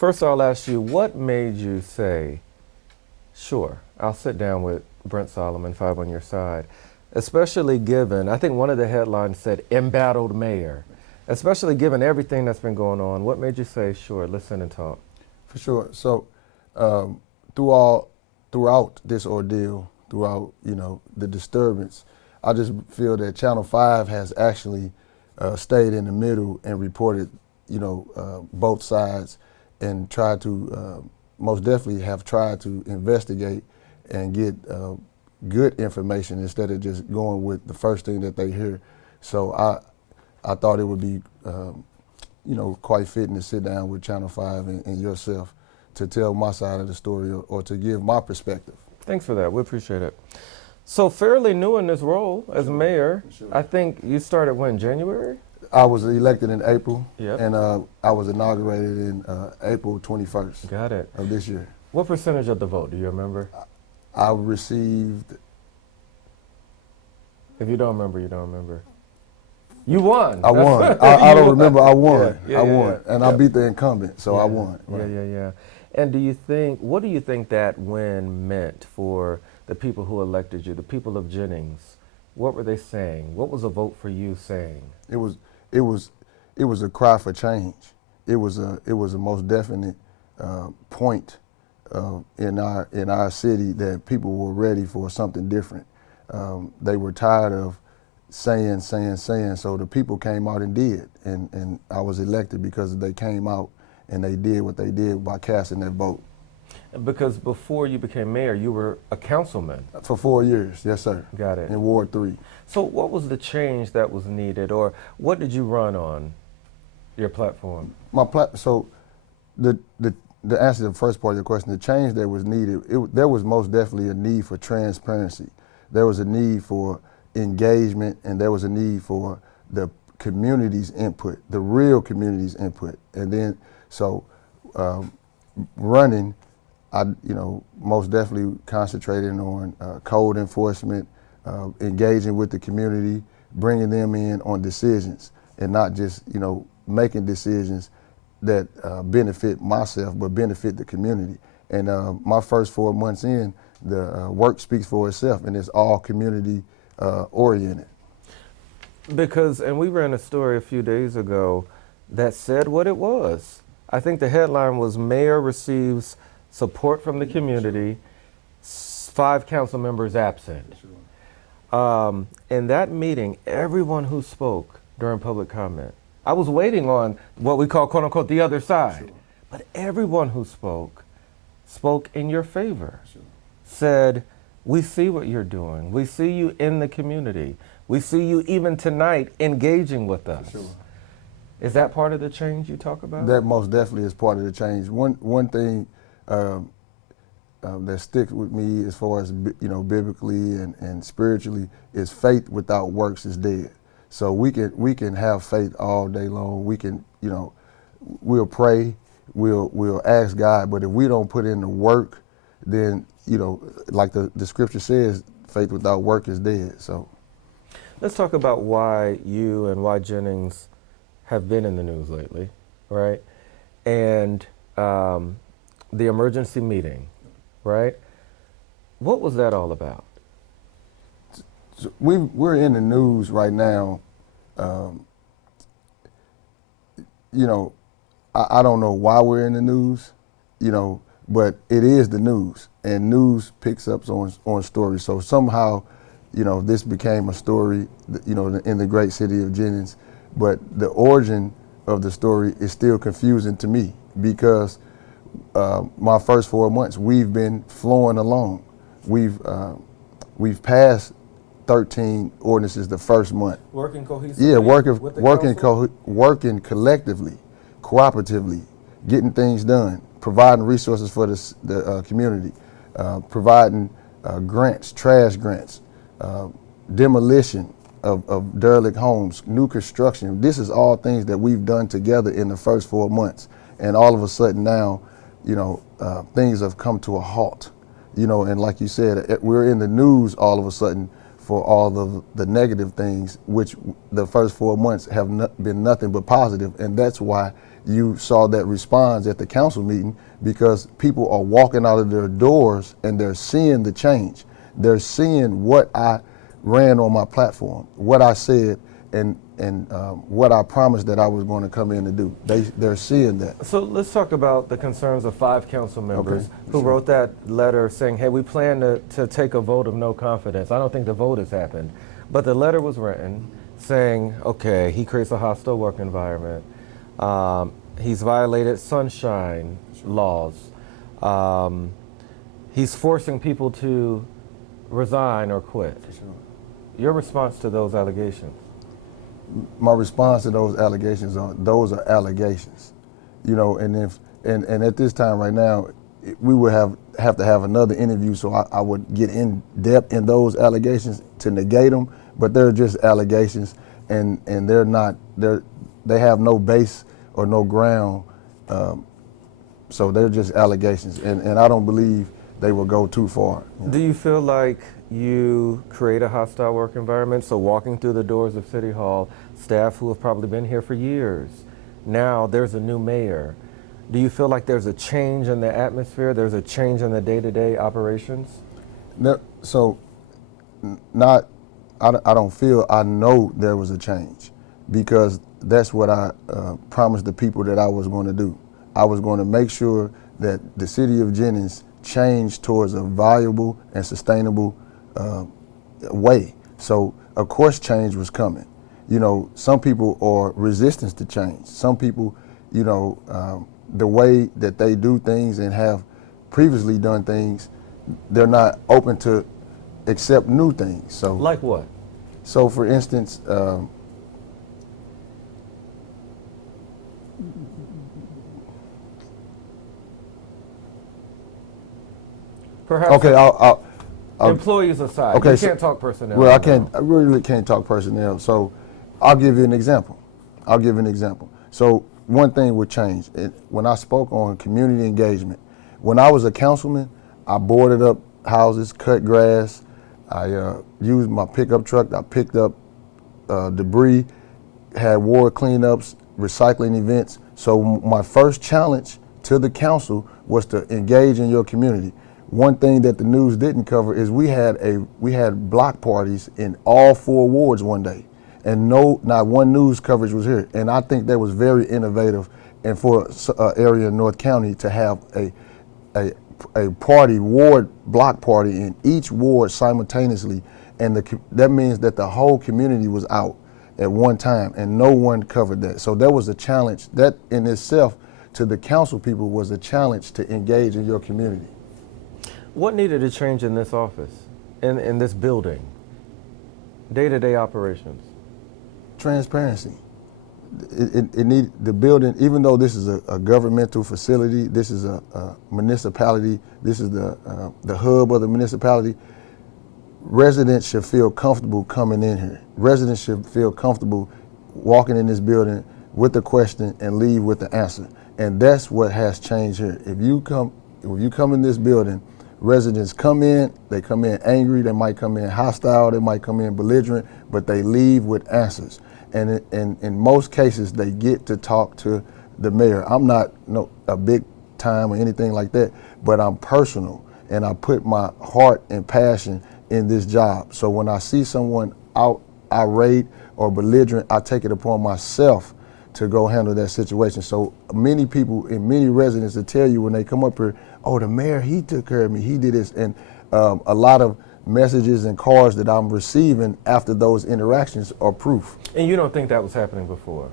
First, I'll ask you, what made you say, sure, I'll sit down with Brent Solomon, 5 on your side, especially given, I think one of the headlines said, embattled mayor, especially given everything that's been going on. What made you say, sure, listen and talk? For sure. So throughout this ordeal, throughout, the disturbance, I just feel that Channel 5 has actually stayed in the middle and reported, both sides and tried to, most definitely have tried to investigate and get good information instead of just going with the first thing that they hear. So I thought it would be, quite fitting to sit down with Channel 5 and yourself to tell my side of the story or to give my perspective. Thanks for that. We appreciate it. So fairly new in this role as mayor. Sure. I think you started when, January? I was elected in April, Yep. and I was inaugurated in April 21st Got it. of this year. What percentage of the vote, do you remember? I received, If you don't remember, you don't remember. You won. I won. I don't remember, I won. Yeah, I won. yeah. And I beat the incumbent, so I won. Yeah, yeah. And what do you think that win meant for the people who elected you, the people of Jennings? What were they saying? What was a vote for you saying? It was a cry for change. It was a most definite point in our city that people were ready for something different. They were tired of saying. So the people came out and did, and I was elected because they came out and they did what they did by casting their vote. Because before you became mayor, you were a councilman. For 4 years, yes, sir. Got it. In Ward 3. So what was the change that was needed, or what did you run on your platform? So the answer to the first part of your question, the change that was needed, there was most definitely a need for transparency. There was a need for engagement, and there was a need for the community's input, the real community's input. And then, running, I, most definitely concentrating on code enforcement, engaging with the community, bringing them in on decisions, and not just, making decisions that benefit myself, but benefit the community. And my first 4 months in, the work speaks for itself, and it's all community oriented. Because, and we ran a story a few days ago that said what it was. I think the headline was, Mayor receives support from the community, 5 council members absent. In that meeting, everyone who spoke during public comment, I was waiting on what we call, quote unquote, the other side. But everyone who spoke in your favor, said, we see what you're doing. We see you in the community. We see you even tonight engaging with us. Is that part of the change you talk about? That most definitely is part of the change. One thing that sticks with me as far as biblically and spiritually is faith without works is dead. So we can have faith all day long. We can we'll pray, we'll ask God, but if we don't put in the work, then like the scripture says, faith without work is dead. So let's talk about why you and why Jennings have been in the news lately, right? And the emergency meeting, right? What was that all about? So we're in the news right now. I don't know why we're in the news, but it is the news, and news picks up on stories. So somehow, this became a story, in the great city of Jennings. But the origin of the story is still confusing to me because my first 4 months, we've been flowing along. We've passed 13 ordinances the first month. Working cohesively? Yeah, working collectively, cooperatively, getting things done, providing resources for the community, providing grants, trash grants, demolition of derelict homes, new construction. This is all things that we've done together in the first 4 months. And all of a sudden now, things have come to a halt. And like you said, we're in the news all of a sudden for all of the negative things, which the first 4 months have been nothing but positive, and that's why you saw that response at the council meeting, because people are walking out of their doors and they're seeing the change. They're seeing what I ran on my platform, what I said, and what I promised that I was going to come in and do. They're seeing that. So let's talk about the concerns of 5 council members who wrote that letter saying, hey, we plan to take a vote of no confidence. I don't think the vote has happened. But the letter was written saying, okay, he creates a hostile work environment. He's violated sunshine laws. He's forcing people to resign or quit. Your response to those allegations? My response to those allegations are allegations, you know. And at this time right now, we would have to have another interview, so I would get in depth in those allegations to negate them. But they're just allegations, and they have no base or no ground, so they're just allegations, and I don't believe they will go too far. Do you feel like you create a hostile work environment? So walking through the doors of City Hall, staff who have probably been here for years, now there's a new mayor. Do you feel like there's a change in the atmosphere? There's a change in the day-to-day operations? No, so I don't feel, I know there was a change, because that's what I promised the people that I was going to do. I was going to make sure that the city of Jennings changed towards a valuable and sustainable way. So of course change was coming. You know, some people are resistant to change. Some people, you know, the way that they do things and have previously done things, they're not open to accept new things. So like what? So for instance, perhaps. Okay, I'll employees aside, okay, you can't talk personnel. Well, I really can't talk personnel. So I'll give you an example. So one thing would change. When I spoke on community engagement, when I was a councilman, I boarded up houses, cut grass. I used my pickup truck. I picked up debris, had ward cleanups, recycling events. So my first challenge to the council was to engage in your community. One thing that the news didn't cover is we had block parties in all 4 wards one day, and not one news coverage was here. And I think that was very innovative, and for an area in North County to have a ward block party in each ward simultaneously, and that means that the whole community was out at one time, and no one covered that. So that was a challenge. That in itself, to the council people, was a challenge to engage in your community. What needed to change in this office, in this building? Day-to-day operations. Transparency. It need the building, even though this is a governmental facility, this is a municipality, this is the hub of the municipality. Residents should feel comfortable coming in here. Residents should feel comfortable walking in this building with a question and leave with the answer. And that's what has changed here. If you come in this building, residents come in, they come in angry, they might come in hostile, they might come in belligerent, but they leave with answers. And in most cases, they get to talk to the mayor. I'm not a big time or anything like that, but I'm personal, and I put my heart and passion in this job. So when I see someone irate or belligerent, I take it upon myself to go handle that situation. So many people and many residents will tell you when they come up here, oh, the mayor, he took care of me, he did this. And a lot of messages and cards that I'm receiving after those interactions are proof. And you don't think that was happening before?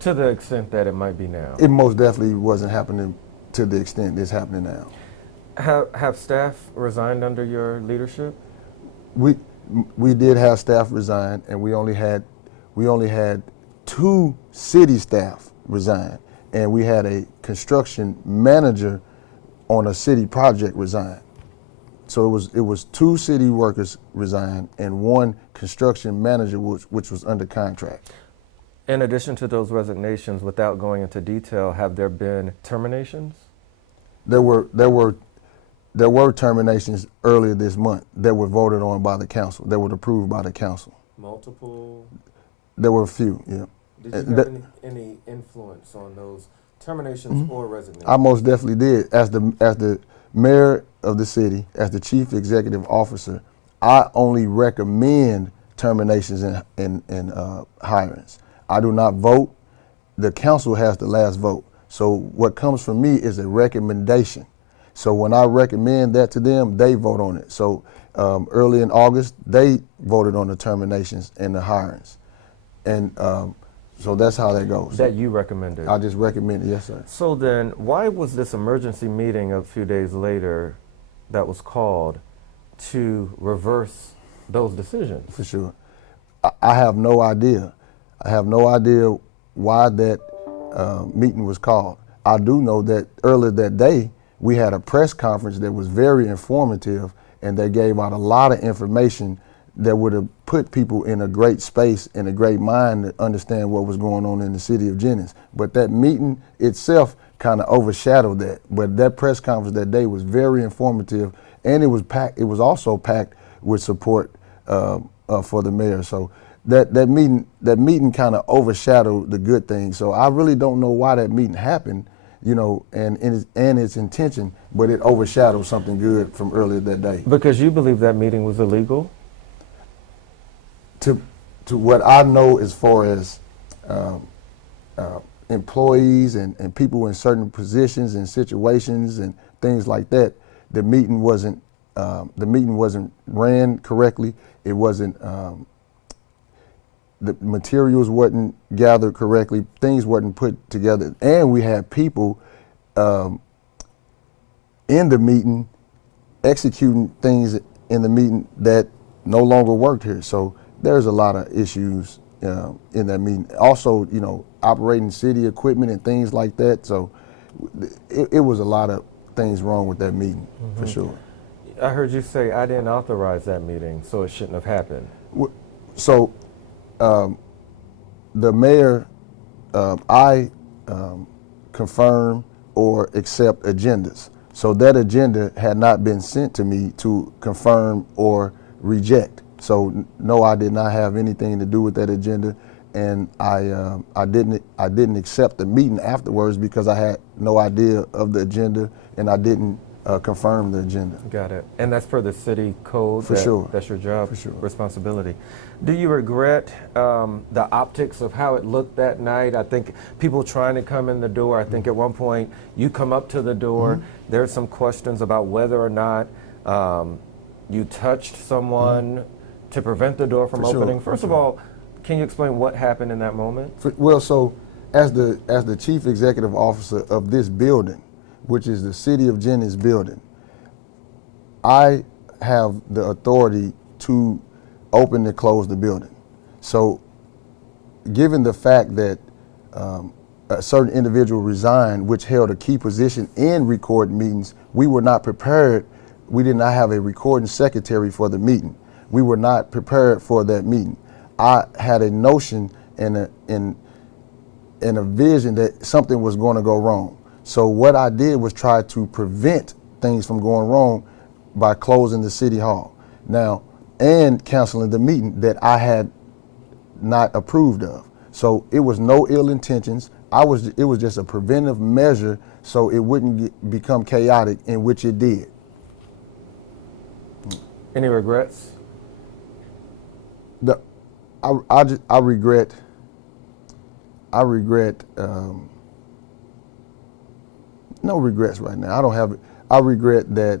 To the extent that it might be now? It most definitely wasn't happening to the extent it's happening now. Have staff resigned under your leadership? We did have staff resign, and we only had 2 city staff resign, and we had a construction manager on a city project resign. So it was 2 city workers resign and 1 construction manager which was under contract. In addition to those resignations, without going into detail, have there been terminations? There were there were terminations earlier this month that were voted on by the council, that were approved by the council. Multiple? There were a few, yeah. Did you have any influence on those terminations or resignations? I most definitely did. As the mayor of the city, as the chief executive officer, I only recommend terminations and hirings. I do not vote. The council has the last vote. So what comes from me is a recommendation. So when I recommend that to them, they vote on it. So early in August, they voted on the terminations and the hirings. And so that's how that goes. That you recommended? I just recommended, yes, sir. So then why was this emergency meeting a few days later that was called to reverse those decisions? For sure. I have no idea. I have no idea why that meeting was called. I do know that earlier that day, we had a press conference that was very informative, and they gave out a lot of information that would have put people in a great space and a great mind to understand what was going on in the city of Jennings. But that meeting itself kind of overshadowed that. But that press conference that day was very informative, and it was packed. It was also packed with support for the mayor. So that meeting kind of overshadowed the good things. So I really don't know why that meeting happened, you know, and its intention, but it overshadowed something good from earlier that day. Because you believe that meeting was illegal? To what I know as far as employees and people in certain positions and situations and things like that, the meeting wasn't ran correctly. It wasn't the materials wasn't gathered correctly. Things wasn't put together, and we had people in the meeting executing things in the meeting that no longer worked here. So there's a lot of issues in that meeting. Also, you know, operating city equipment and things like that. So it was a lot of things wrong with that meeting, for sure. I heard you say I didn't authorize that meeting, so it shouldn't have happened. So the mayor, I confirm or accept agendas. So that agenda had not been sent to me to confirm or reject. So no, I did not have anything to do with that agenda, and I didn't accept the meeting afterwards because I had no idea of the agenda, and I didn't confirm the agenda. Got it. And that's per the city code? For sure. That's your job, For sure. responsibility. Do you regret the optics of how it looked that night? I think people trying to come in the door, I think at one point you come up to the door, there's some questions about whether or not you touched someone to prevent the door from opening. First of all, can you explain what happened in that moment? Well, so as the chief executive officer of this building, which is the City of Jennings building, I have the authority to open and close the building. So given the fact that a certain individual resigned, which held a key position in recording meetings, we were not prepared. We did not have a recording secretary for the meeting. We were not prepared for that meeting. I had a notion and a vision that something was going to go wrong. So what I did was try to prevent things from going wrong by closing the city hall. Now, and canceling the meeting that I had not approved of. So it was no ill intentions. It was just a preventive measure so it wouldn't become chaotic, in which it did. Any regrets? I regret no regrets right now. I don't have. I regret that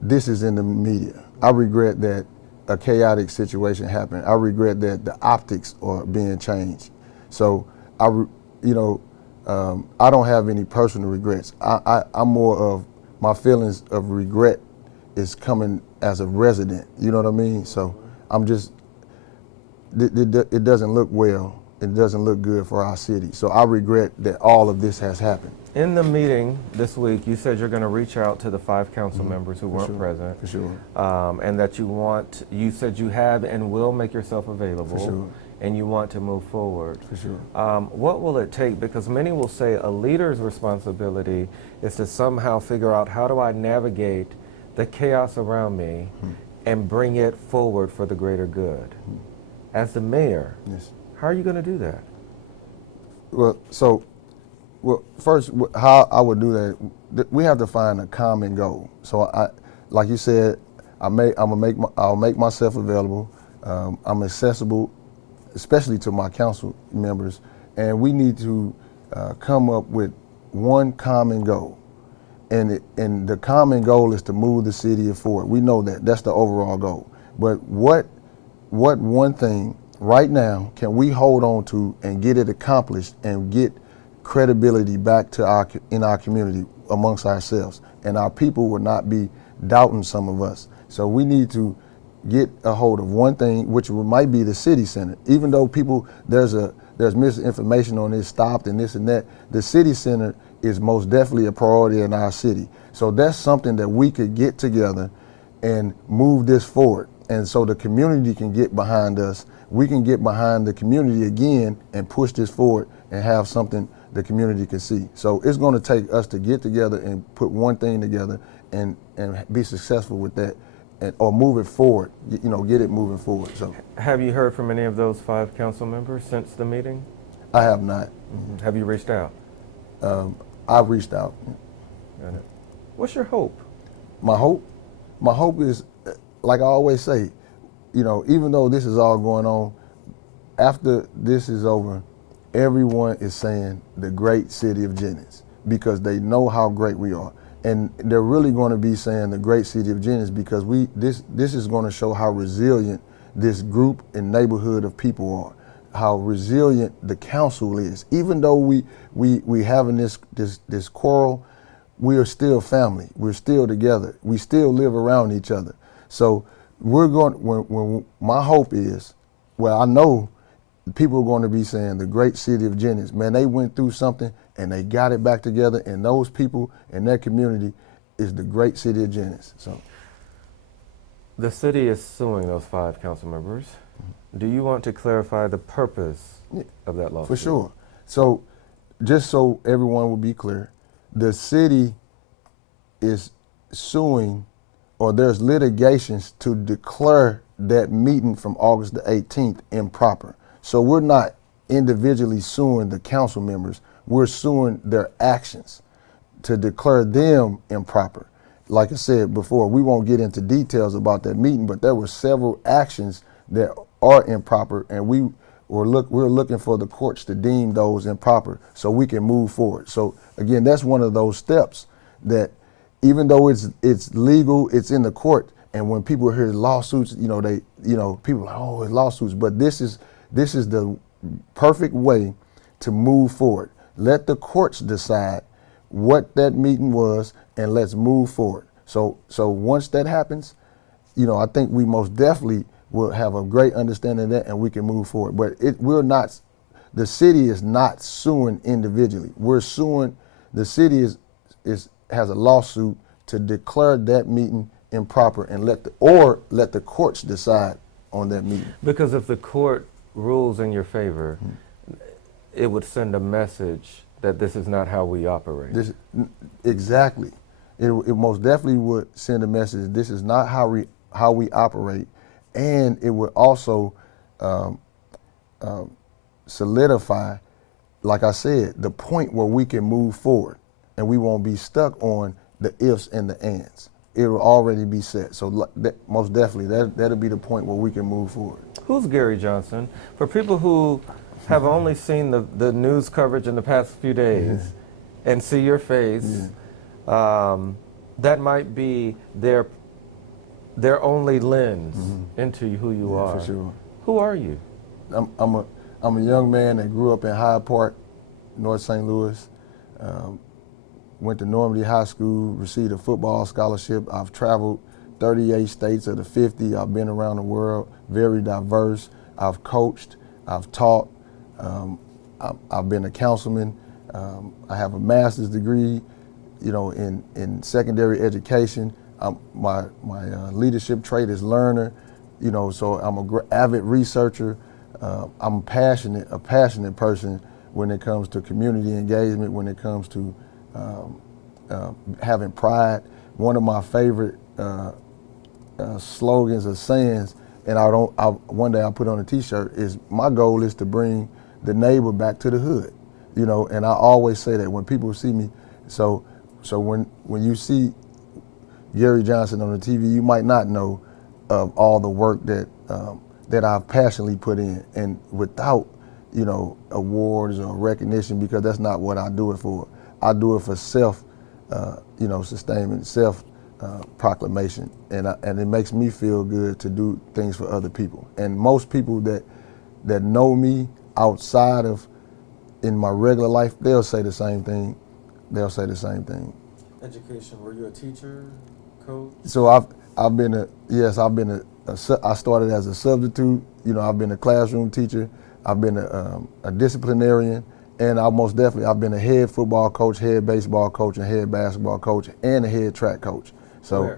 this is in the media. I regret that a chaotic situation happened. I regret that the optics are being changed. So I don't have any personal regrets. I'm more of, my feelings of regret is coming as a resident. You know what I mean? So I'm just, it doesn't look well. It doesn't look good for our city. So I regret that all of this has happened. In the meeting this week, you said you're going to reach out to the 5 council members who weren't present. For sure. And that you said you have and will make yourself available. For sure. and you want to move forward. For sure. What will it take? Because many will say a leader's responsibility is to somehow figure out, how do I navigate the chaos around me and bring it forward for the greater good? As the mayor, Yes. how are you going to do that? Well, first, how I would do that, we have to find a common goal. So, like you said, I'll make myself available. I'm accessible, especially to my council members, and we need to come up with one common goal. And the common goal is to move the city forward. We know that. That's the overall goal. But what one thing right now can we hold on to and get it accomplished and get credibility back to in our community amongst ourselves? And our people will not be doubting some of us. So we need to get a hold of one thing, which might be the city center. Even though there's misinformation on this, stopped and this and that, the city center is most definitely a priority in our city. So that's something that we could get together and move this forward. And so the community can get behind us. We can get behind the community again and push this forward and have something the community can see. So it's going to take us to get together and put one thing together and be successful with that, or move it forward, get it moving forward. So, have you heard from any of those 5 council members since the meeting? I have not. Have you reached out? I've reached out. Got it. What's your hope? My hope is, like I always say, even though this is all going on, after this is over, everyone is saying the great city of Jennings, because they know how great we are. And they're really going to be saying the great city of Jennings because this is going to show how resilient this group and neighborhood of people are, how resilient the council is. Even though we having this quarrel, we are still family. We're still together. We still live around each other. So we're going. When my hope is, well, I know people are going to be saying the great city of Jennings. Man, they went through something and they got it back together, and those people in that community is the great city of Jennings. So the city is suing those 5 council members. Do you want to clarify the purpose of that lawsuit? For sure. So just so everyone will be clear, the city is suing, or there's litigations to declare that meeting from August the 18th improper. So we're not individually suing the council members. We're suing their actions to declare them improper. Like I said before, we won't get into details about that meeting, but there were several actions that are improper, and we're looking for the courts to deem those improper so we can move forward. So again, that's one of those steps that, even though it's legal, it's in the court, and when people hear lawsuits, people are like, oh, it's lawsuits, but this is the perfect way to move forward. Let the courts decide what that meeting was, and let's move forward. So once that happens, I think we most definitely will have a great understanding of that, and we can move forward. But the city is not suing individually. We're suing, the city has a lawsuit to declare that meeting improper and let the courts decide on that meeting. Because if the court rules in your favor, it would send a message that this is not how we operate. Exactly. It most definitely would send a message, this is not how we operate, and it would also solidify, like I said, the point where we can move forward and we won't be stuck on the ifs and the ands. It will already be set. So most definitely, that'll be the point where we can move forward. Who's Gary Johnson? For people who have only seen the news coverage in the past few days and see your face, that might be their only lens into who you are. For sure. Who are you? I'm a young man that grew up in Hyde Park, North St. Louis. Went to Normandy High School, received a football scholarship. I've traveled 38 states of the 50. I've been around the world, very diverse. I've coached, I've taught, I've been a councilman. I have a master's degree, in secondary education. My leadership trait is learner, so I'm an avid researcher. I'm a passionate person when it comes to community engagement, when it comes to having pride. One of my favorite slogans or sayings, and one day I put on a T-shirt, is my goal is to bring the neighbor back to the hood, and I always say that when people see me. So when you see Gary Johnson on the TV, you might not know of all the work that I've passionately put in, and without awards or recognition, because that's not what I do it for. I do it for self sustainment, self proclamation, and it makes me feel good to do things for other people. And most people that know me outside of in my regular life, they'll say the same thing. Education, were you a teacher, coach? So I started as a substitute. I've been a classroom teacher. I've been a disciplinarian, and I've been a head football coach, head baseball coach, and head basketball coach, and a head track coach. So,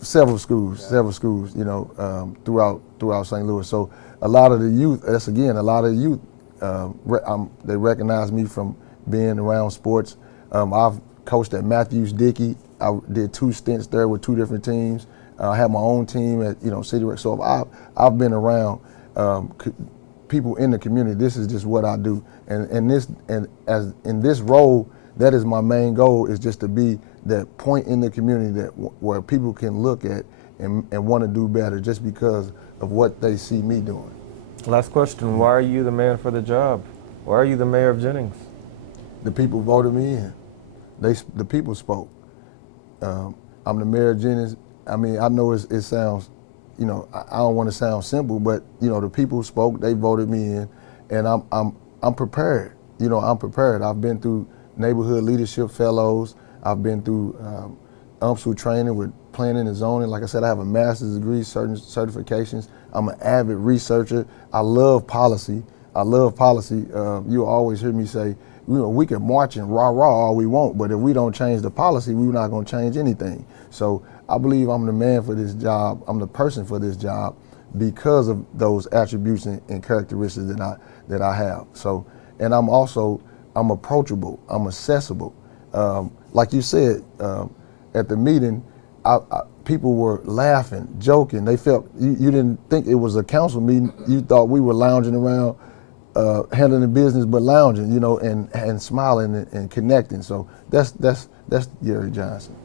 several schools, throughout St. Louis. So a lot of the youth. They recognize me from being around sports. I've coached at Matthews Dickey. I did 2 stints there with 2 different teams. I had my own team at City Rec. So I've been around people in the community. This is just what I do, and as in this role, that is my main goal, is just to be that point in the community where people can look at and want to do better just because of what they see me doing. Last question, why are you the man for the job? Why are you the mayor of Jennings? The people voted me in. The people spoke. I'm the mayor of Jennings. I mean, I know it sounds, I don't want to sound simple, but the people spoke. They voted me in, and I'm prepared. I'm prepared. I've been through neighborhood leadership fellows. I've been through UMSU training with planning and zoning. Like I said, I have a master's degree, certain certifications. I'm an avid researcher. I love policy. You'll always hear me say, we can march and rah-rah all we want, but if we don't change the policy, we're not going to change anything. So I believe I'm the man for this job. I'm the person for this job because of those attributes and characteristics that I have. So, and I'm approachable. I'm accessible. Like you said, at the meeting, people were laughing, joking. They felt you didn't think it was a council meeting. You thought we were lounging around, handling the business, but lounging, and smiling and connecting. So that's Gary Johnson.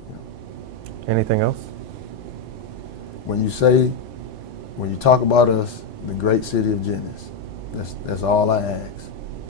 Anything else? When you talk about us, the great city of Jennings, that's all I ask.